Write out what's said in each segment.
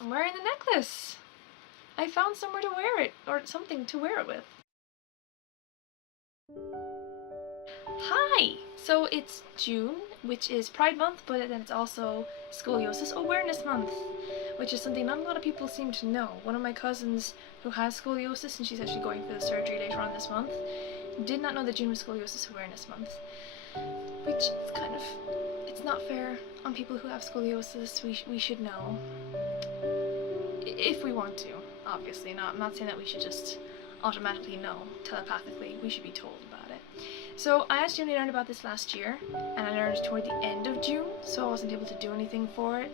I'm wearing the necklace. I found somewhere to wear it, or something to wear it with. Hi! So it's June, which is Pride Month, but then it's also Scoliosis Awareness Month, which is something not a lot of people seem to know. One of my cousins who has scoliosis, and she's actually going for the surgery later on this month, did not know that June was Scoliosis Awareness Month, which is kind of, it's not fair on people who have scoliosis. We should know. If we want to, obviously. I'm not saying that we should just automatically know telepathically. We should be told about it. So I actually only learned about this last year, and I learned toward the end of June, so I wasn't able to do anything for it.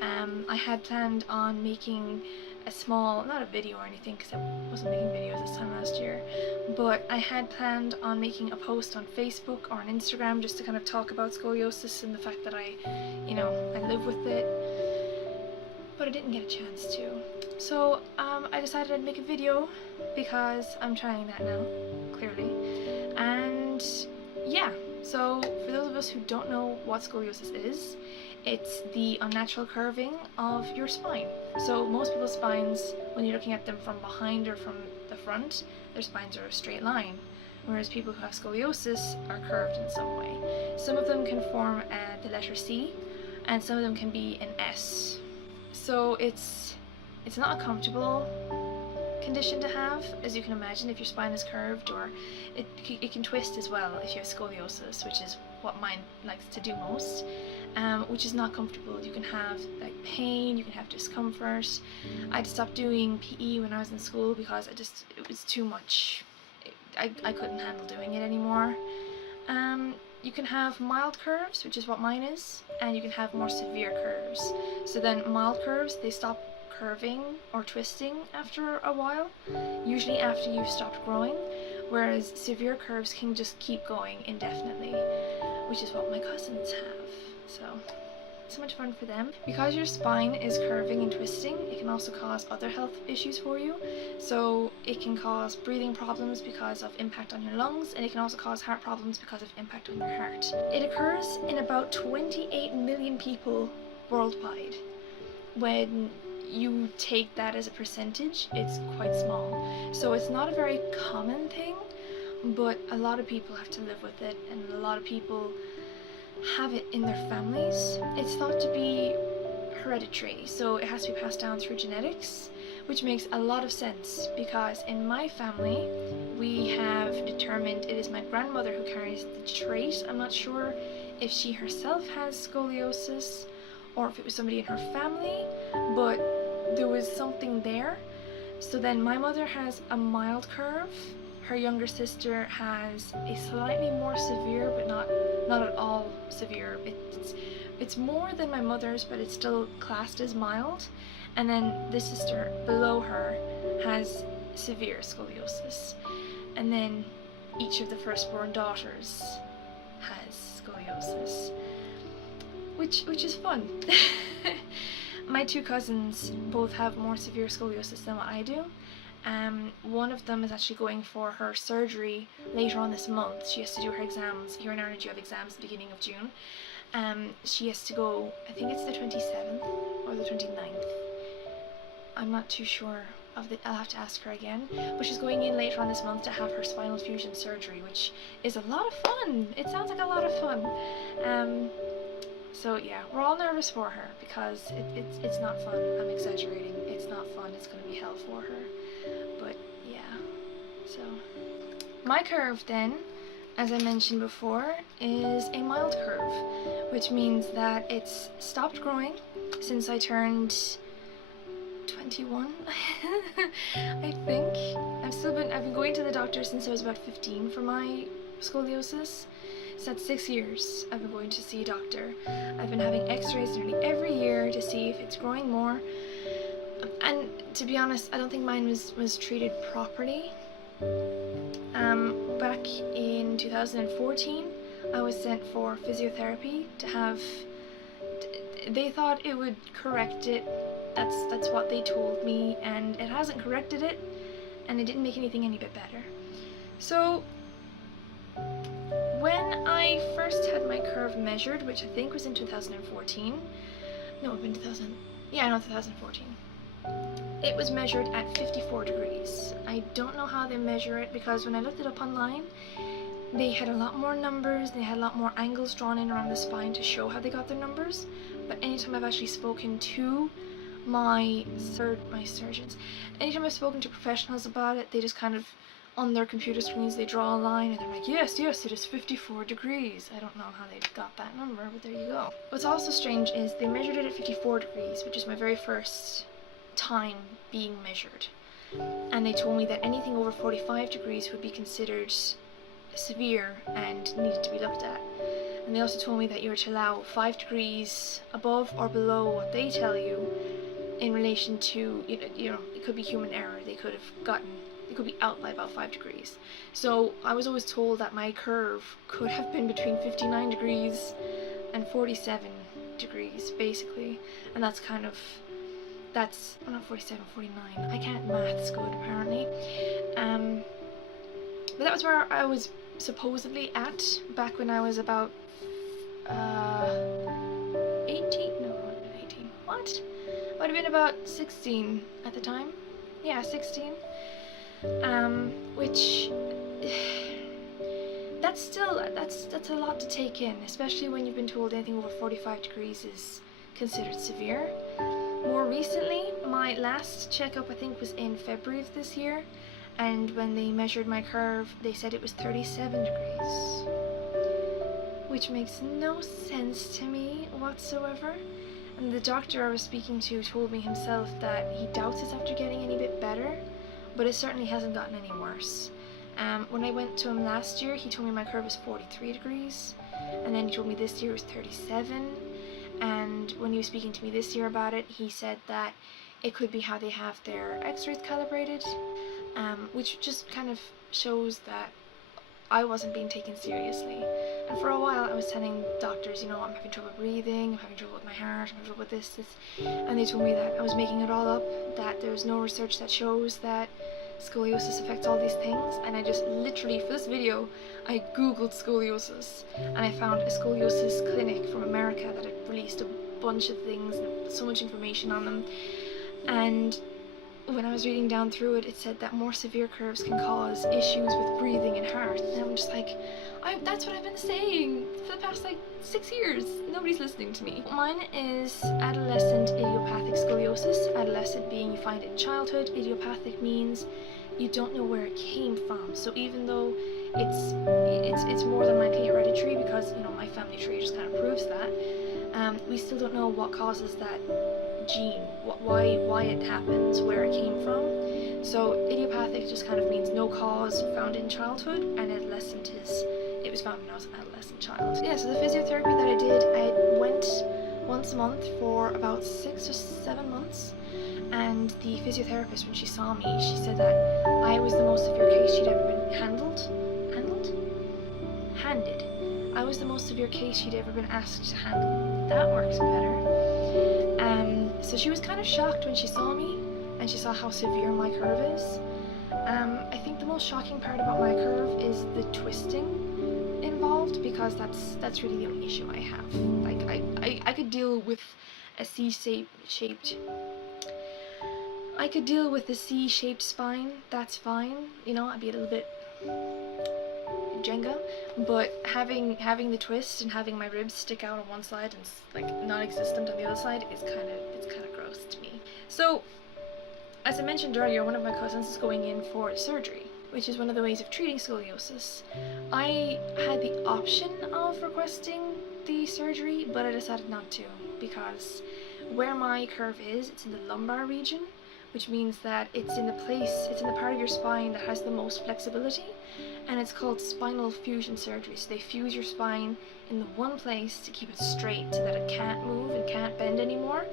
I had planned on making a small, not a video or anything, because I wasn't making videos this time last year, but I had planned on making a post on Facebook or on Instagram just to kind of talk about scoliosis and the fact that I live with it, but I didn't get a chance to. So I decided I'd make a video because I'm trying that now, clearly. And yeah, so for those of us who don't know what scoliosis is, it's the unnatural curving of your spine. So most people's spines, when you're looking at them from behind or from the front, their spines are a straight line, whereas people who have scoliosis are curved in some way. Some of them can form the letter C, and some of them can be an S. So it's not a comfortable condition to have, as you can imagine, if your spine is curved, or it can twist as well if you have scoliosis, which is what mine likes to do most, which is not comfortable. You can have like pain, you can have discomfort. I had to stop doing PE when I was in school because it was too much. I couldn't handle doing it anymore. You can have mild curves, which is what mine is, and you can have more severe curves. So then mild curves, they stop curving or twisting after a while, usually after you've stopped growing, whereas severe curves can just keep going indefinitely, which is what my cousins have. So much fun for them. Because your spine is curving and twisting, it can also cause other health issues for you. So it can cause breathing problems because of impact on your lungs, and it can also cause heart problems because of impact on your heart. It occurs in about 28 million people worldwide. When you take that as a percentage, it's quite small. So it's not a very common thing, but a lot of people have to live with it, and a lot of people have it in their families. It's thought to be hereditary, so it has to be passed down through genetics, which makes a lot of sense because in my family we have determined it is my grandmother who carries the trait. I'm not sure if she herself has scoliosis or if it was somebody in her family, but there was something there. So then my mother has a mild curve, her younger sister has a slightly more severe, but not at all severe. It's more than my mother's, but it's still classed as mild. And then the sister below her has severe scoliosis. And then each of the firstborn daughters has scoliosis, which is fun. My two cousins both have more severe scoliosis than what I do. One of them is actually going for her surgery later on this month. She has to do her exams. Here in Ireland you have exams at the beginning of June. She has to go, I think it's the 27th or the 29th. I'm not too sure I'll have to ask her again. But she's going in later on this month to have her spinal fusion surgery, which is a lot of fun. It sounds like a lot of fun. So yeah, we're all nervous for her because it's not fun. I'm exaggerating. It's not fun. It's going to be hell for her. But yeah, so my curve then, as I mentioned before, is a mild curve, which means that it's stopped growing since I turned 21. I think. I've been going to the doctor since I was about 15 for my scoliosis. So that's 6 years I've been going to see a doctor. I've been having x-rays nearly every year to see if it's growing more. And to be honest, I don't think mine was treated properly. Back in 2014, I was sent for physiotherapy to have. They thought it would correct it. That's what they told me, and it hasn't corrected it, and it didn't make anything any bit better. So when I first had my curve measured, which I think was in 2014, no, it would have been Yeah, no, 2014. It was measured at 54 degrees. I don't know how they measure it, because when I looked it up online, they had a lot more numbers, they had a lot more angles drawn in around the spine to show how they got their numbers. But anytime I've actually spoken to my surgeons, anytime I've spoken to professionals about it, they just kind of, on their computer screens, they draw a line and they're like, yes, it is 54 degrees. I don't know how they got that number, but there you go. What's also strange is they measured it at 54 degrees, which is my very first time being measured. And they told me that anything over 45 degrees would be considered severe and needed to be looked at. And they also told me that you were to allow 5 degrees above or below what they tell you in relation to, you know, it could be human error. It could be out by about 5 degrees. So I was always told that my curve could have been between 59 degrees and 47 degrees, basically. And that's not 47, 49. I can't maths good, apparently. But that was where I was supposedly at back when I was about 18? No, not 18. What? I would have been about 16 at the time. Yeah, 16. Which that's a lot to take in, especially when you've been told anything over 45 degrees is considered severe. More recently, my last checkup I think was in February of this year, and when they measured my curve, they said it was 37 degrees, which makes no sense to me whatsoever. And the doctor I was speaking to told me himself that he doubts it's after getting any bit better, but it certainly hasn't gotten any worse. When I went to him last year, he told me my curve was 43 degrees, and then he told me this year it was 37, and when he was speaking to me this year about it, he said that it could be how they have their x-rays calibrated, which just kind of shows that I wasn't being taken seriously. And for a while I was telling doctors, you know, I'm having trouble breathing, I'm having trouble with my heart, I'm having trouble with this, and they told me that I was making it all up, that there's no research that shows that scoliosis affects all these things. And I just literally, for this video, I googled scoliosis, and I found a scoliosis clinic from America that had released a bunch of things and so much information on them. And when I was reading down through it, it said that more severe curves can cause issues with breathing and heart. And I'm just like, that's what I've been saying for the past like 6 years. Nobody's listening to me. Mine is adolescent idiopathic scoliosis. Adolescent being you find it in childhood. Idiopathic means you don't know where it came from. So even though it's more than likely hereditary, because you know my family tree just kind of proves that, we still don't know what causes that gene, why it happens, where it came from. So idiopathic just kind of means no cause found in childhood, and adolescent it was found when I was an adolescent child. Yeah, so the physiotherapy that I did, I went once a month for about 6 or 7 months, and the physiotherapist, when she saw me, she said that I was the most severe case she'd ever been handed. I was the most severe case she'd ever been asked to handle. That works better. So she was kind of shocked when she saw me, and she saw how severe my curve is. I think the most shocking part about my curve is the twisting involved, because that's really the only issue I have. Like I could deal with a C-shaped spine, that's fine, you know, I'd be a little bit Jenga, but having the twist and having my ribs stick out on one side and like non-existent on the other side is kind of gross to me. So as I mentioned earlier, one of my cousins is going in for surgery, which is one of the ways of treating scoliosis. I had the option of requesting the surgery, but I decided not to, because where my curve is, it's in the lumbar region, which means that it's in the part of your spine that has the most flexibility, and it's called spinal fusion surgery. So they fuse your spine in the one place to keep it straight so that it can't move and can't bend anymore.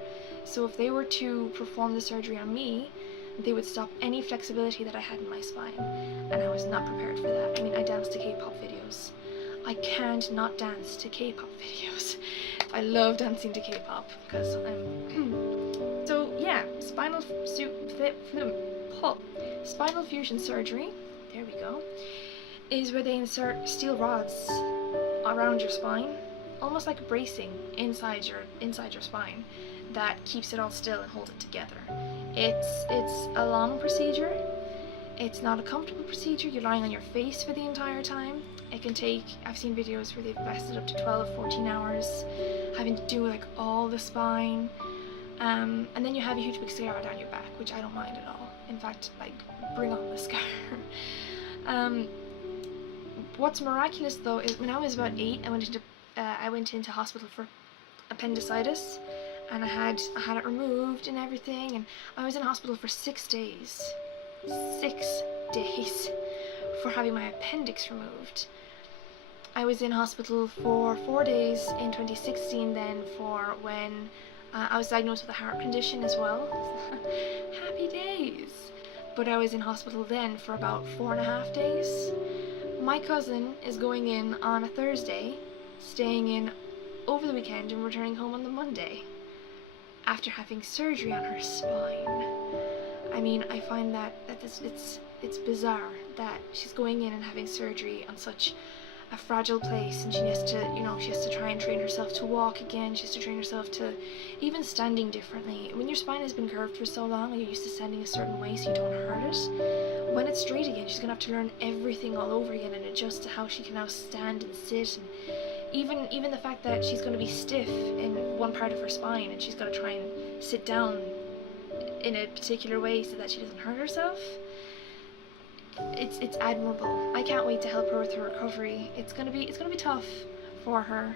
So if they were to perform the surgery on me, they would stop any flexibility that I had in my spine, and I was not prepared for that. I mean, I danced to K-pop videos. I can't not dance to K-pop videos. I love dancing to K-pop because I'm so yeah, spinal fusion surgery, there we go, is where they insert steel rods around your spine, almost like bracing inside your spine. that keeps it all still and holds it together. It's a long procedure. It's not a comfortable procedure. You're lying on your face for the entire time. It can take, I've seen videos where they've lasted up to 12 or 14 hours, having to do like all the spine. And then you have a huge big scar down your back, which I don't mind at all. In fact, like, bring on the scar. What's miraculous though is when I was about 8, I went into hospital for appendicitis, and I had it removed and everything, and I was in hospital for 6 days. 6 days for having my appendix removed. I was in hospital for 4 days in 2016 then for when I was diagnosed with a heart condition as well. Happy days! But I was in hospital then for about 4.5 days. My cousin is going in on a Thursday, staying in over the weekend and returning home on the Monday after having surgery on her spine. I mean, I find that it's bizarre that she's going in and having surgery on such a fragile place, and she has to try and train herself to walk again. She has to train herself to even standing differently. When your spine has been curved for so long and you're used to standing a certain way so you don't hurt it, when it's straight again, she's gonna have to learn everything all over again and adjust to how she can now stand and sit, and even the fact that she's gonna be stiff in one part of her spine and she's gotta try and sit down in a particular way so that she doesn't hurt herself. It's admirable. I can't wait to help her with her recovery. It's gonna be tough for her,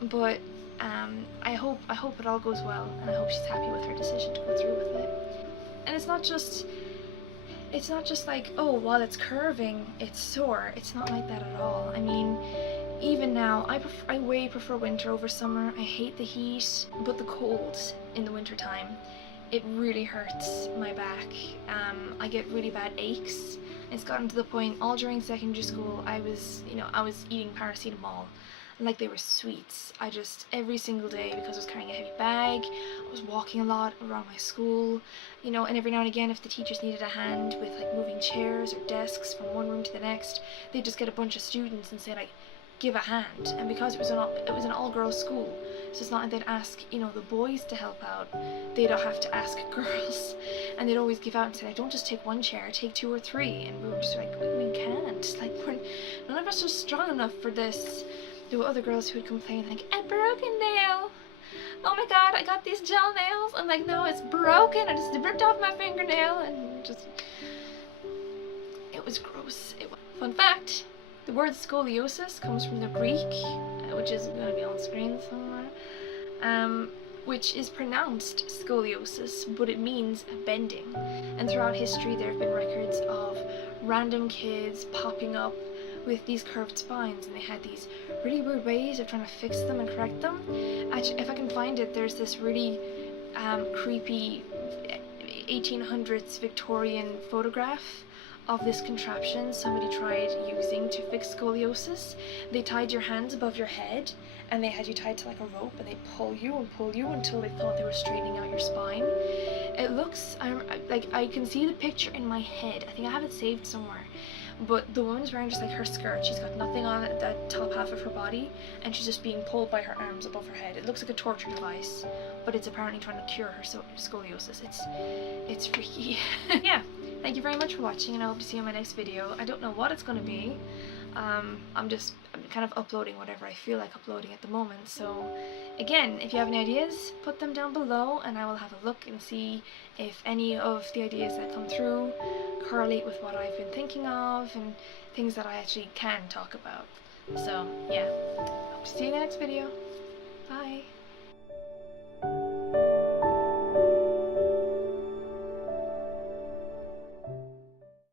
but I hope it all goes well, and I hope she's happy with her decision to go through with it. And it's not just like, oh, while it's curving it's sore. It's not like that at all. I mean, even now, I way prefer winter over summer. I hate the heat, but the cold in the winter time, it really hurts my back. I get really bad aches. It's gotten to the point all during secondary school I was eating paracetamol like they were sweets. Every single day, because I was carrying a heavy bag, I was walking a lot around my school, and every now and again if the teachers needed a hand with like moving chairs or desks from one room to the next, they'd just get a bunch of students and say like, give a hand. And because it was an all-girls school, so it's not like they'd ask the boys to help out, they'd have to ask girls, and they'd always give out and say like, don't just take one chair, take 2 or 3. And we were just like, we can't, like, none of us are strong enough for this. There were other girls who would complain like, a broken nail, oh my god, I got these gel nails. I'm like, no, it's broken, I just ripped off my fingernail. And just, it was gross. Fun fact, the word scoliosis comes from the Greek, which is going to be on screen somewhere, which is pronounced scoliosis, but it means bending. And throughout history there have been records of random kids popping up with these curved spines, and they had these really weird ways of trying to fix them and correct them. Actually, if I can find it, there's this really creepy 1800s Victorian photograph of this contraption somebody tried using to fix scoliosis. They tied your hands above your head and they had you tied to like a rope, and they pull you until they thought they were straightening out your spine. It looks, I can see the picture in my head. I think I have it saved somewhere. But the woman's wearing just like her skirt. She's got nothing on the top half of her body, and she's just being pulled by her arms above her head. It looks like a torture device, but it's apparently trying to cure her scoliosis. It's freaky. Yeah. Thank you very much for watching, and I hope to see you in my next video. I don't know what it's going to be. I'm kind of uploading whatever I feel like uploading at the moment. So again, if you have any ideas, put them down below and I will have a look and see if any of the ideas that come through correlate with what I've been thinking of and things that I actually can talk about. So yeah, hope to see you in the next video. Bye.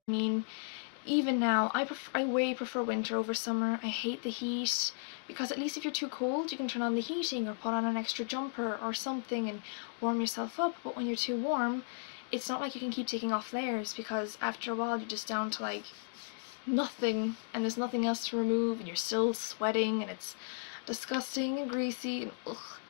I mean, even now, I way prefer winter over summer. I hate the heat, because at least if you're too cold, you can turn on the heating or put on an extra jumper or something and warm yourself up. But when you're too warm, it's not like you can keep taking off layers, because after a while you're just down to like nothing, and there's nothing else to remove, and you're still sweating, and it's disgusting and greasy and ugh.